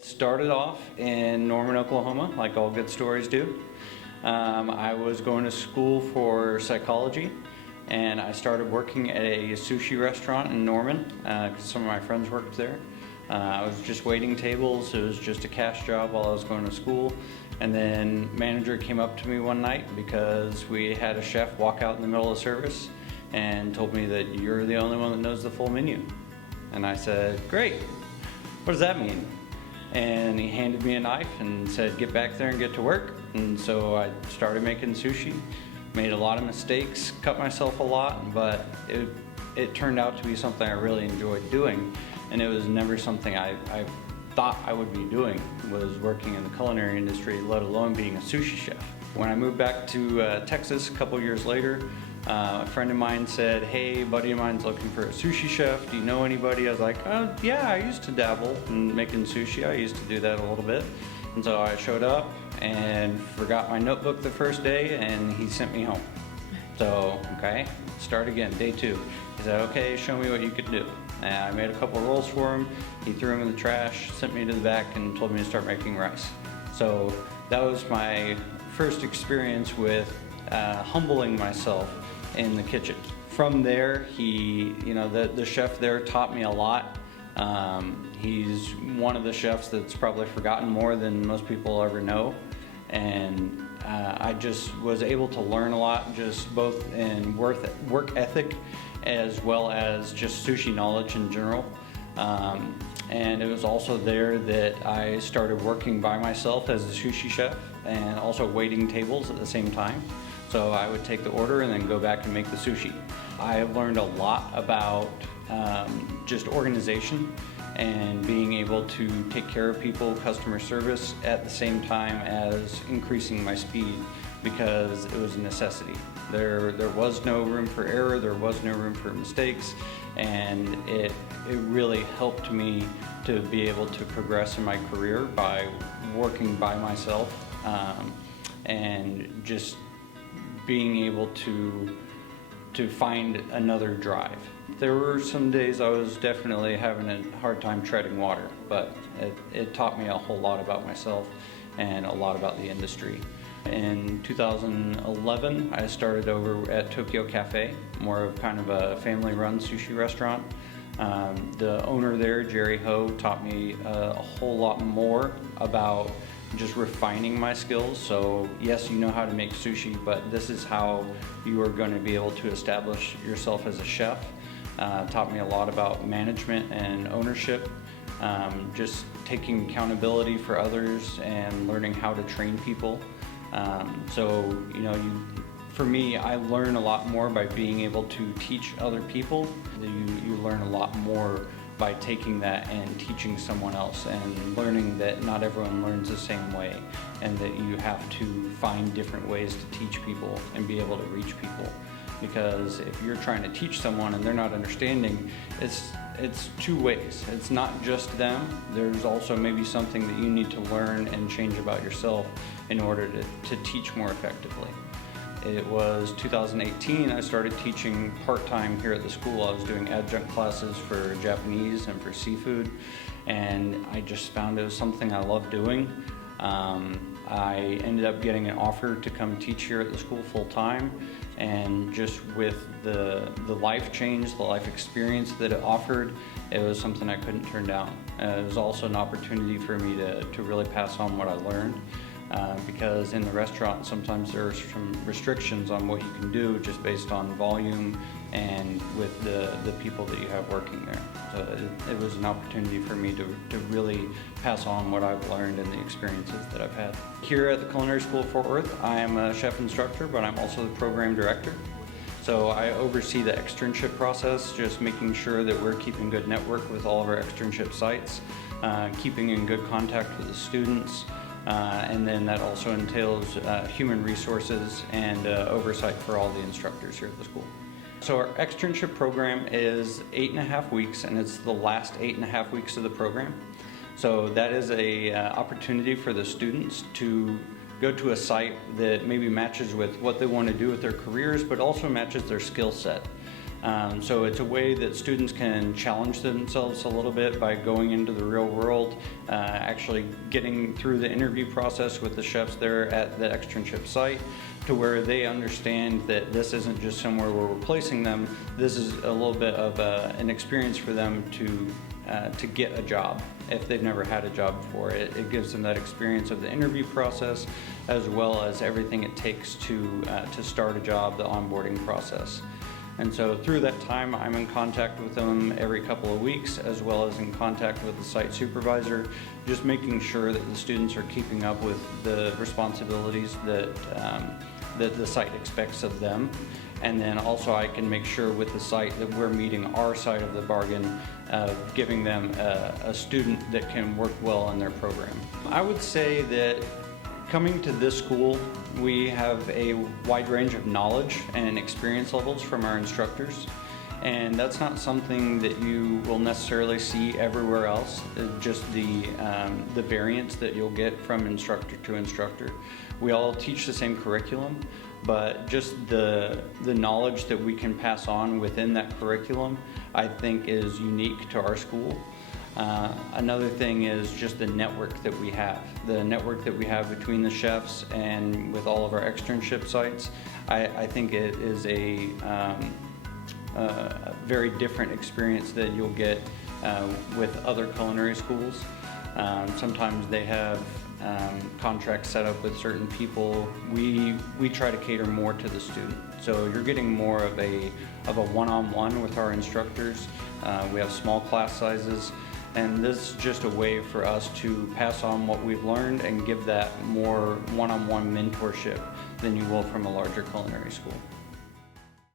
Started off in Norman, Oklahoma, like all good stories do. I was going to school for psychology, and I started working at a sushi restaurant in Norman because some of my friends worked there. I was just waiting tables. It was just a cash job while I was going to school. And then manager came up to me one night because we had a chef walk out in the middle of service and told me that you're the only one that knows the full menu. And I said, great, what does that mean? And he handed me a knife and said, get back there and get to work. And so I started making sushi, made a lot of mistakes, cut myself a lot, but it turned out to be something I really enjoyed doing. And it was never something I thought I would be doing, was working in the culinary industry, let alone being a sushi chef. When I moved back to Texas a couple years later, a friend of mine said, hey, a buddy of mine's looking for a sushi chef. Do you know anybody? I was like, oh, yeah, I used to dabble in making sushi. I used to do that a little bit. And so I showed up and forgot my notebook the first day, and he sent me home. So, okay, start again, day 2. He said, okay, show me what you could do. And I made a couple rolls for him. He threw them in the trash, sent me to the back, and told me to start making rice. So that was my first experience with humbling myself in the kitchen. From there, the chef there taught me a lot. He's one of the chefs that's probably forgotten more than most people ever know. And I just was able to learn a lot, just both in work ethic as well as just sushi knowledge in general. And it was also there that I started working by myself as a sushi chef and also waiting tables at the same time. So I would take the order and then go back and make the sushi. I have learned a lot about just organization and being able to take care of people, customer service, at the same time as increasing my speed, because it was a necessity. There was no room for error, there was no room for mistakes, and it really helped me to be able to progress in my career by working by myself and just being able to find another drive. There were some days I was definitely having a hard time treading water, but it taught me a whole lot about myself and a lot about the industry. In 2011, I started over at Tokyo Cafe, more of kind of a family-run sushi restaurant. The owner there, Jerry Ho, taught me a whole lot more about just refining my skills. So yes, you know how to make sushi, but this is how you are going to be able to establish yourself as a chef. Taught me a lot about management and ownership, just taking accountability for others and learning how to train people. For me, I learn a lot more by being able to teach other people. You learn a lot more by taking that and teaching someone else, and learning that not everyone learns the same way, and that you have to find different ways to teach people and be able to reach people. Because if you're trying to teach someone and they're not understanding, it's two ways. It's not just them. There's also maybe something that you need to learn and change about yourself in order to teach more effectively. It was 2018, I started teaching part-time here at the school. I was doing adjunct classes for Japanese and for seafood, and I just found it was something I love doing. I ended up getting an offer to come teach here at the school full-time, and just with the life change, the life experience that it offered, it was something I couldn't turn down. It was also an opportunity for me to really pass on what I learned. Because in the restaurant sometimes there's some restrictions on what you can do just based on volume and with the people that you have working there. So it was an opportunity for me to really pass on what I've learned and the experiences that I've had. Here at the Culinary School of Fort Worth, I am a chef instructor, but I'm also the program director. So I oversee the externship process, just making sure that we're keeping good network with all of our externship sites, keeping in good contact with the students, and then that also entails human resources and oversight for all the instructors here at the school. So our externship program is 8.5 weeks, and it's the last 8.5 weeks of the program. So that is a opportunity for the students to go to a site that maybe matches with what they want to do with their careers, but also matches their skill set. So it's a way that students can challenge themselves a little bit by going into the real world, actually getting through the interview process with the chefs there at the externship site, to where they understand that this isn't just somewhere where we're placing them. This is a little bit of an experience for them to get a job if they've never had a job before. It gives them that experience of the interview process, as well as everything it takes to start a job, the onboarding process. And so through that time, I'm in contact with them every couple of weeks, as well as in contact with the site supervisor, just making sure that the students are keeping up with the responsibilities that the site expects of them. And then also I can make sure with the site that we're meeting our side of the bargain, giving them a student that can work well in their program. I would say that coming to this school, we have a wide range of knowledge and experience levels from our instructors, and that's not something that you will necessarily see everywhere else. Just the variance that you'll get from instructor to instructor. We all teach the same curriculum, but just the knowledge that we can pass on within that curriculum, I think, is unique to our school. Another thing is just the network that we have. The network that we have between the chefs and with all of our externship sites. I think it is a very different experience that you'll get with other culinary schools. Sometimes they have contracts set up with certain people. We try to cater more to the student. So you're getting more of a one-on-one with our instructors. We have small class sizes. And this is just a way for us to pass on what we've learned and give that more one-on-one mentorship than you will from a larger culinary school.